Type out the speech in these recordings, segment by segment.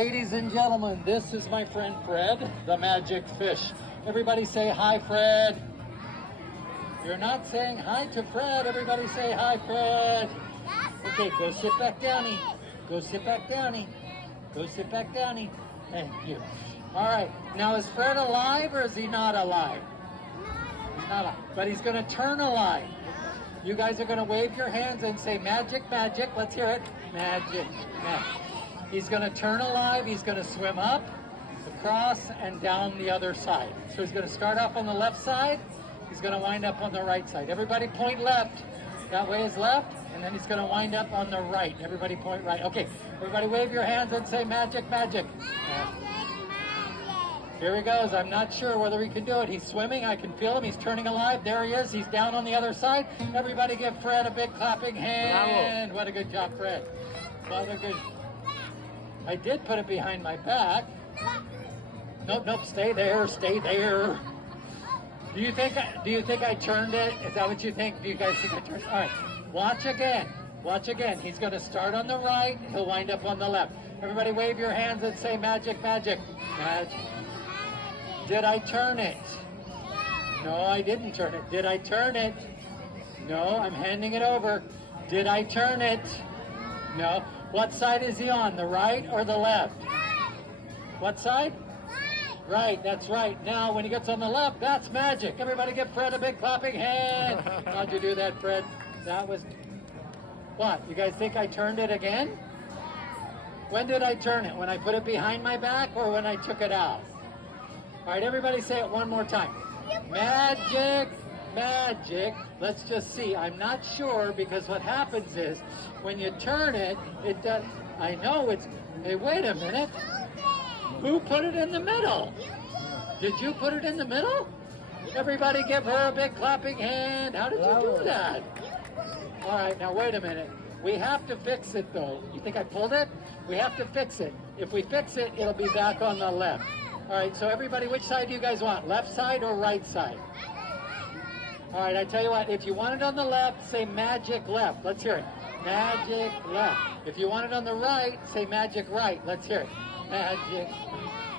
Ladies and gentlemen, this is my friend Fred, the magic fish. Everybody say hi, Fred. You're not saying hi to Fred. Everybody say hi, Fred. Okay, go sit back downy. Go sit back downy. Go sit back downy. Thank you. All right, now is Fred alive or is he not alive? He's not alive, but he's gonna turn alive. You guys are gonna wave your hands and say magic, magic. Let's hear it. Magic, magic. He's gonna turn alive. He's gonna swim up, across, and down the other side. So he's gonna start off on the left side. He's gonna wind up on the right side. Everybody point left. That way is left, and then he's gonna wind up on the right. Everybody point right. Okay, everybody wave your hands and say magic, magic. Here he goes. I'm not sure whether he can do it. He's swimming. I can feel him. He's turning alive. There he is. He's down on the other side. Everybody give Fred a big clapping hand. Bravo. What a good job, Fred. What a good... I did put it behind my back. Nope, nope. Stay there. Stay there. Do you think I turned it? Is that what you think? Do you guys think I turned it? All right. Watch again. Watch again. He's going to start on the right. He'll wind up on the left. Everybody wave your hands and say magic, magic. Magic. Did I turn it? No, I didn't turn it. Did I turn it? No, I'm handing it over. Did I turn it? No. What side is he on, the right or the left? What side? Right, that's right. Now, when he gets on the left, that's magic. Everybody give Fred a big clapping hand. How'd you do that, Fred? That was... What, you guys think I turned it again? When did I turn it? When I put it behind my back or when I took it out? All right, everybody say it one more time. Magic, magic. Let's just see. I'm not sure because what happens is when you turn it, it does. I know it's. Hey, wait a minute. Who put it in the middle? Did you put it in the middle? Everybody give her a big clapping hand. How did you do that? All right, now wait a minute. We have to fix it though. You think I pulled it? We have to fix it. If we fix it, it'll be back on the left. All right, so everybody, which side do you guys want? Left side or right side? All right, I tell you what, if you want it on the left, say magic left. Let's hear it. Magic left. If you want it on the right, say magic right. Let's hear it. Magic.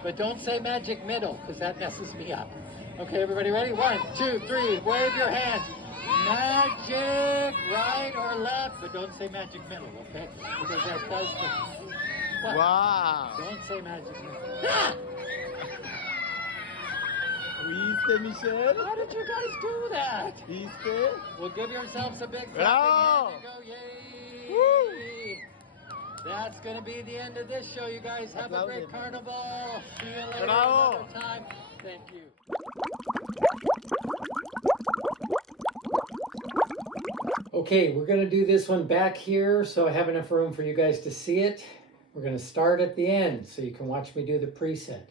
But don't say magic middle, because that messes me up. Okay, everybody ready? 1, 2, 3, wave your hands. Magic right or left, but don't say magic middle, okay? Because that does the... What? Wow. Don't say magic middle. Ah! ¿Viste, Michelle? How did you guys do that? ¿Viste? Well, give yourselves a big Bravo! clapping hand and go, yay! Woo! That's going to be the end of this show. You guys have a great carnival. See you later Bravo! another time. Thank you. Okay, we're going to do this one back here so I have enough room for you guys to see it. We're going to start at the end so you can watch me do the preset.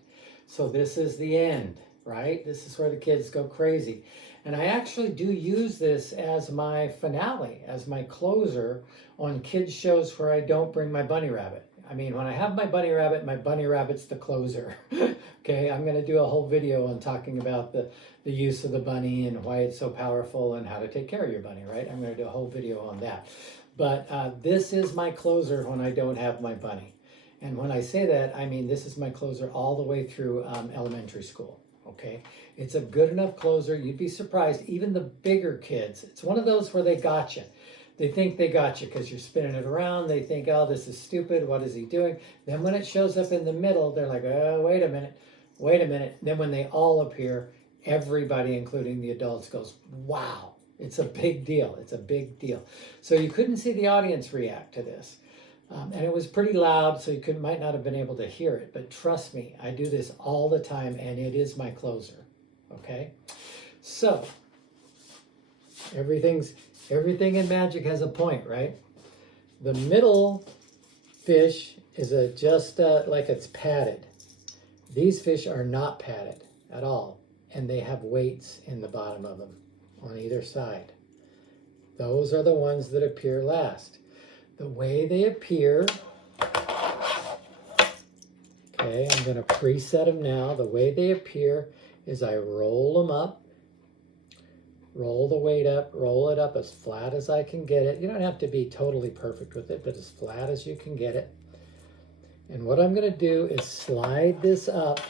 So this is the end, right? This is where the kids go crazy. And I actually do use this as my finale, as my closer on kids shows where I don't bring my bunny rabbit. I mean, when I have my bunny rabbit's the closer. Okay, I'm going to do a whole video on talking about the use of the bunny and why it's so powerful and how to take care of your bunny, right? I'm going to do a whole video on that. But this is my closer when I don't have my bunny. And when I say that, I mean this is my closer all the way through elementary school, okay? It's a good enough closer. You'd be surprised. Even the bigger kids, it's one of those where they got you. They think they got you because you're spinning it around. They think, oh, this is stupid. What is he doing? Then when it shows up in the middle, they're like, oh, wait a minute. Wait a minute. Then when they all appear, everybody, including the adults, goes, wow. It's a big deal. It's a big deal. So you couldn't see the audience react to this. And it was pretty loud, so you might not have been able to hear it. But trust me, I do this all the time, and it is my closer. Okay? So, everything in magic has a point, right? The middle fish is just like it's padded. These fish are not padded at all, and they have weights in the bottom of them on either side. Those are the ones that appear last. The way they appear, okay, I'm going to preset them now. The way they appear is I roll them up, roll the weight up, roll it up as flat as I can get it. You don't have to be totally perfect with it, but as flat as you can get it. And what I'm going to do is slide this up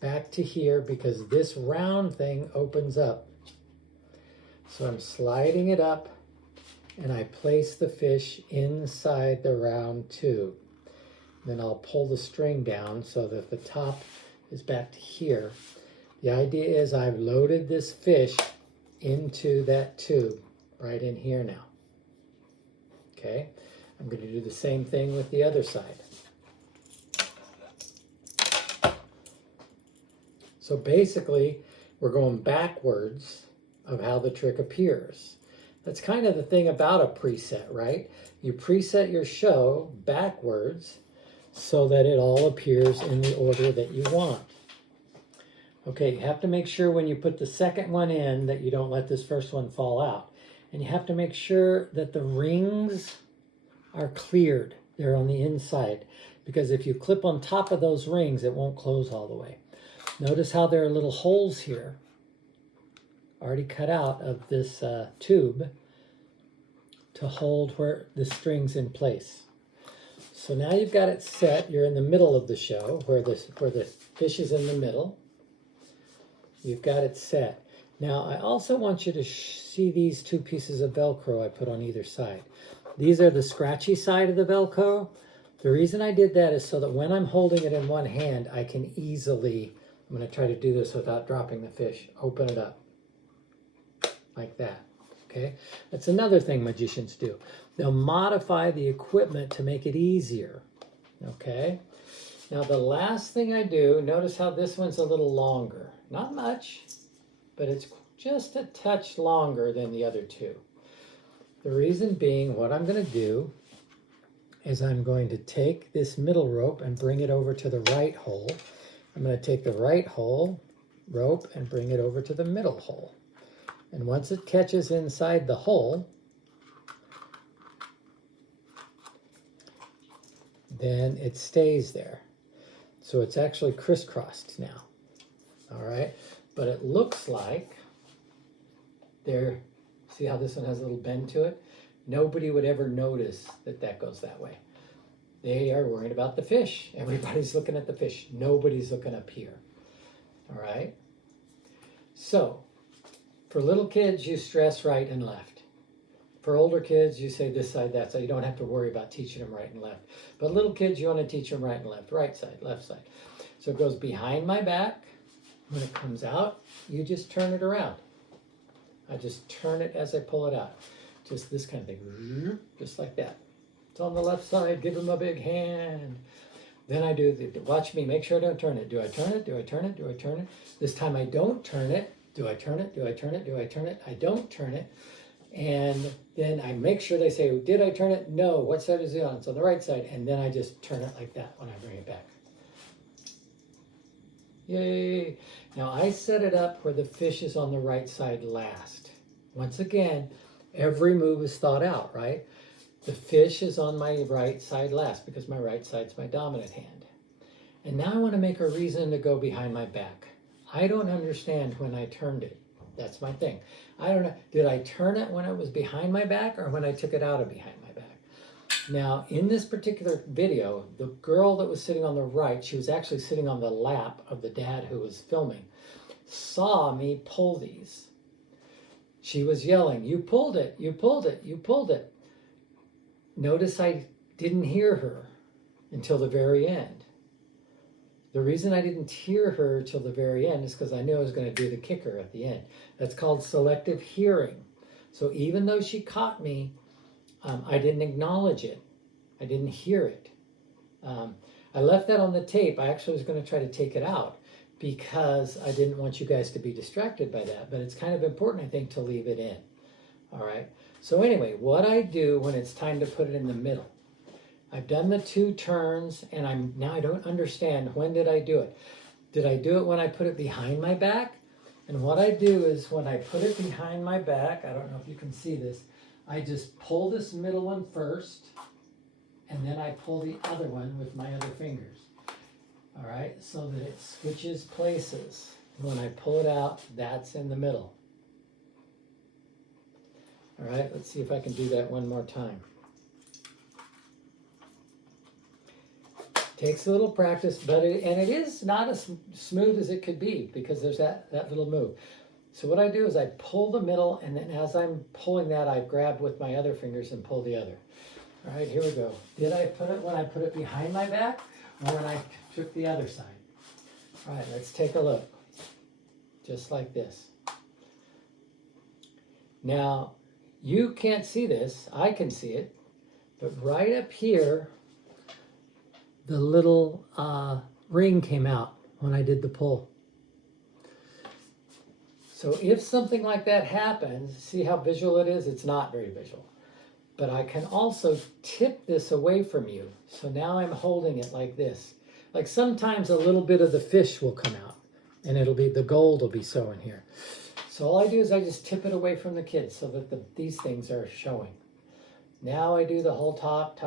back to here because this round thing opens up. So I'm sliding it up and I place the fish inside the round tube. Then I'll pull the string down so that the top is back to here. The idea is I've loaded this fish into that tube right in here now. Okay, I'm going to do the same thing with the other side. So basically, we're going backwards of how the trick appears. That's kind of the thing about a preset, right? You preset your show backwards so that it all appears in the order that you want. Okay, you have to make sure when you put the second one in that you don't let this first one fall out. And you have to make sure that the rings are cleared. They're on the inside. Because if you clip on top of those rings, it won't close all the way. Notice how there are little holes here, already cut out of this tube to hold where the string's in place. So now you've got it set. You're in the middle of the show, where the fish is in the middle. You've got it set. Now I also want you to see these two pieces of Velcro I put on either side. These are the scratchy side of the Velcro. The reason I did that is so that when I'm holding it in one hand, I can easily, I'm going to try to do this without dropping the fish, open it up like that. Okay, that's another thing magicians do. They'll modify the equipment to make it easier. Okay, now the last thing I do, notice how this one's a little longer. Not much, but it's just a touch longer than the other two. The reason being, what I'm going to do is I'm going to take this middle rope and bring it over to the right hole. I'm going to take the right hole rope and bring it over to the middle hole. And once it catches inside the hole, then it stays there. So it's actually crisscrossed now. All right, but it looks like there, see how this one has a little bend to it? Nobody would ever notice that that goes that way. They are worried about the fish. Everybody's looking at the fish. Nobody's looking up here. All right, so for little kids, you stress right and left. For older kids, you say this side, that side. You don't have to worry about teaching them right and left. But little kids, you want to teach them right and left. Right side, left side. So it goes behind my back. When it comes out, you just turn it around. I just turn it as I pull it out. Just this kind of thing. Just like that. It's on the left side. Give them a big hand. Then I do the, watch me, make sure I don't turn it. Do I turn it? Do I turn it? Do I turn it? This time I don't turn it. Do I turn it? Do I turn it? Do I turn it? I don't turn it. And then I make sure they say, did I turn it? No. What side is it on? It's on the right side. And then I just turn it like that when I bring it back. Yay. Now I set it up where the fish is on the right side last. Once again, every move is thought out, right? The fish is on my right side last because my right side's my dominant hand. And now I want to make a reason to go behind my back. I don't understand when I turned it. That's my thing. I don't know. Did I turn it when it was behind my back or when I took it out of behind my back? Now, in this particular video, the girl that was sitting on the right, she was actually sitting on the lap of the dad who was filming, saw me pull these. She was yelling, "You pulled it, you pulled it, you pulled it." Notice I didn't hear her until the very end. The reason I didn't hear her till the very end is because I knew I was going to do the kicker at the end. That's called selective hearing. So even though she caught me, I didn't acknowledge it. I didn't hear it. I left that on the tape. I actually was going to try to take it out because I didn't want you guys to be distracted by that. But it's kind of important, I think, to leave it in. All right. So anyway, what I do when it's time to put it in the middle, I've done the 2 turns, and now I don't understand, when did I do it? Did I do it when I put it behind my back? And what I do is when I put it behind my back, I don't know if you can see this, I just pull this middle one first, and then I pull the other one with my other fingers. All right, so that it switches places. When I pull it out, that's in the middle. All right, let's see if I can do that one more time. Takes a little practice, but it is not as smooth as it could be because there's that little move. So what I do is I pull the middle, and then as I'm pulling that, I grab with my other fingers and pull the other. All right, here we go. Did I put it when I put it behind my back or when I took the other side? All right, let's take a look. Just like this. Now, you can't see this. I can see it. But right up here, the little ring came out when I did the pull. So if something like that happens, see how visual it is? It's not very visual. But I can also tip this away from you. So now I'm holding it like this. Like sometimes a little bit of the fish will come out and it'll be, the gold will be showing here. So all I do is I just tip it away from the kids so that these things are showing. Now I do the whole talk.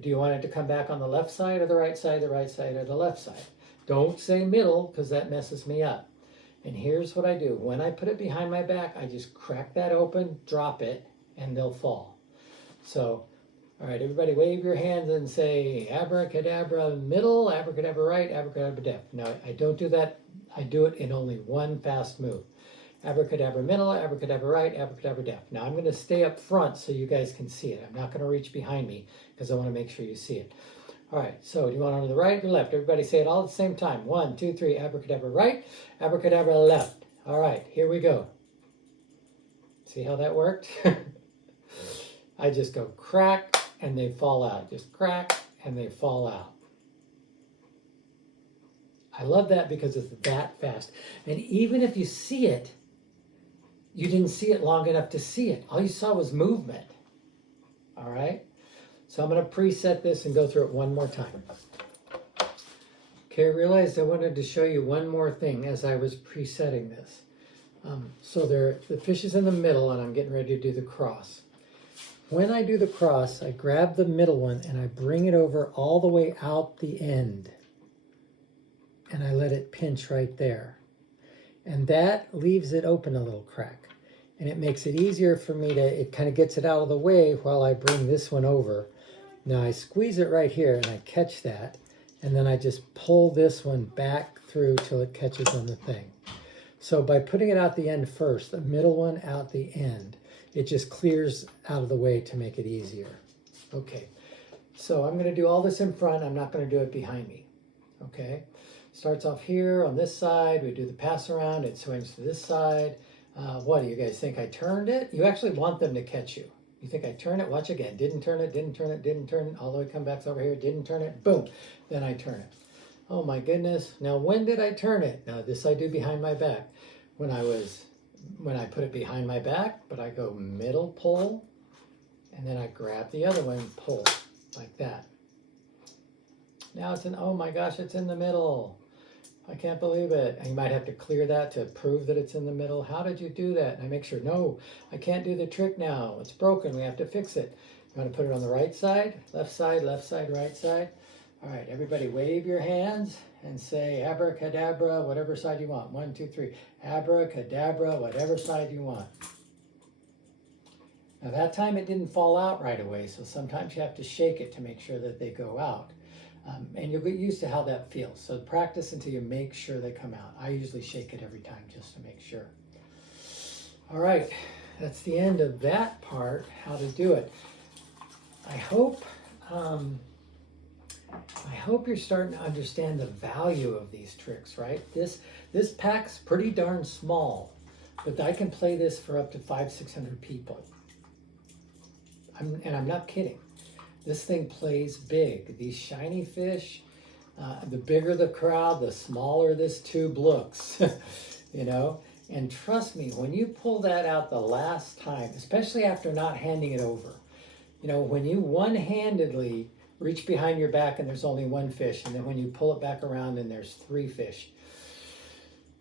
Do you want it to come back on the left side or the right side or the left side? Don't say middle because that messes me up. And here's what I do. When I put it behind my back, I just crack that open, drop it, and they'll fall. So, all right, everybody wave your hands and say abracadabra middle, abracadabra right, abracadabra left. Now, I don't do that. I do it in only one fast move. Abracadabra middle, abracadabra right, abracadabra left. Now, I'm going to stay up front so you guys can see it. I'm not going to reach behind me because I want to make sure you see it. All right, so do you want on the right or left? Everybody say it all at the same time. 1, 2, 3, abracadabra right, abracadabra left. All right, here we go. See how that worked? I just go crack and they fall out. Just crack and they fall out. I love that because it's that fast. And even if you see it, you didn't see it long enough to see it. All you saw was movement. All right? So I'm going to preset this and go through it one more time. Okay, I realized I wanted to show you one more thing as I was presetting this. So the fish is in the middle and I'm getting ready to do the cross. When I do the cross, I grab the middle one and I bring it over all the way out the end. And I let it pinch right there. And that leaves it open a little crack. And it makes it easier for me to, it kind of gets it out of the way while I bring this one over. Now I squeeze it right here and I catch that. And then I just pull this one back through till it catches on the thing. So by putting it out the end first, the middle one out the end, it just clears out of the way to make it easier. Okay, so I'm going to do all this in front. I'm not going to do it behind me. Okay, starts off here on this side. We do the pass around. It swings to this side. What do you guys think? I turned it? You actually want them to catch you. You think I turn it? Watch again. Didn't turn it, didn't turn it, didn't turn it. All the way come back over here. Didn't turn it. Boom. Then I turn it. Oh my goodness. Now when did I turn it? Now this I do behind my back. When I put it behind my back, but I go middle pull, and then I grab the other one and pull like that. Now it's in, oh my gosh, it's in the middle. I can't believe it. And you might have to clear that to prove that it's in the middle. How did you do that? And I make sure, no, I can't do the trick now. It's broken. We have to fix it. You want to put it on the right side, right side. All right, everybody wave your hands and say abracadabra, whatever side you want. 1, 2, 3. Abracadabra, whatever side you want. Now that time it didn't fall out right away, so sometimes you have to shake it to make sure that they go out. And you'll get used to how that feels. So practice until you make sure they come out. I usually shake it every time just to make sure. All right, that's the end of that part, how to do it. I hope you're starting to understand the value of these tricks, right? This pack's pretty darn small, but I can play this for up to 500-600 people. And I'm not kidding. This thing plays big. These shiny fish, the bigger the crowd, the smaller this tube looks, you know? And trust me, when you pull that out the last time, especially after not handing it over, you know, when you one-handedly reach behind your back and there's only one fish, and then when you pull it back around and there's 3 fish,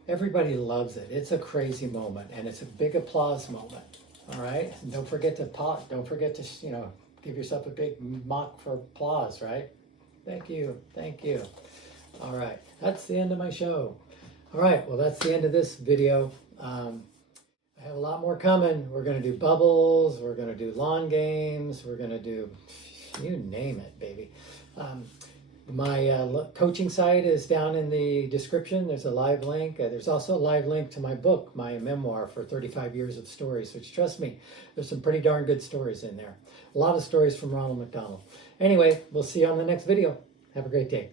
everybody loves it. It's a crazy moment, and it's a big applause moment. All right, and don't forget to you know, give yourself a big mock for applause, right? Thank you. All right, that's the end of my show. All right, well, that's the end of this video. I have a lot more coming. We're going to do bubbles. We're going to do lawn games. We're going to do, you name it, baby. My coaching site is down in the description. There's a live link. There's also a live link to my book, my memoir for 35 years of stories, which, trust me, there's some pretty darn good stories in there. A lot of stories from Ronald McDonald. Anyway, we'll see you on the next video. Have a great day.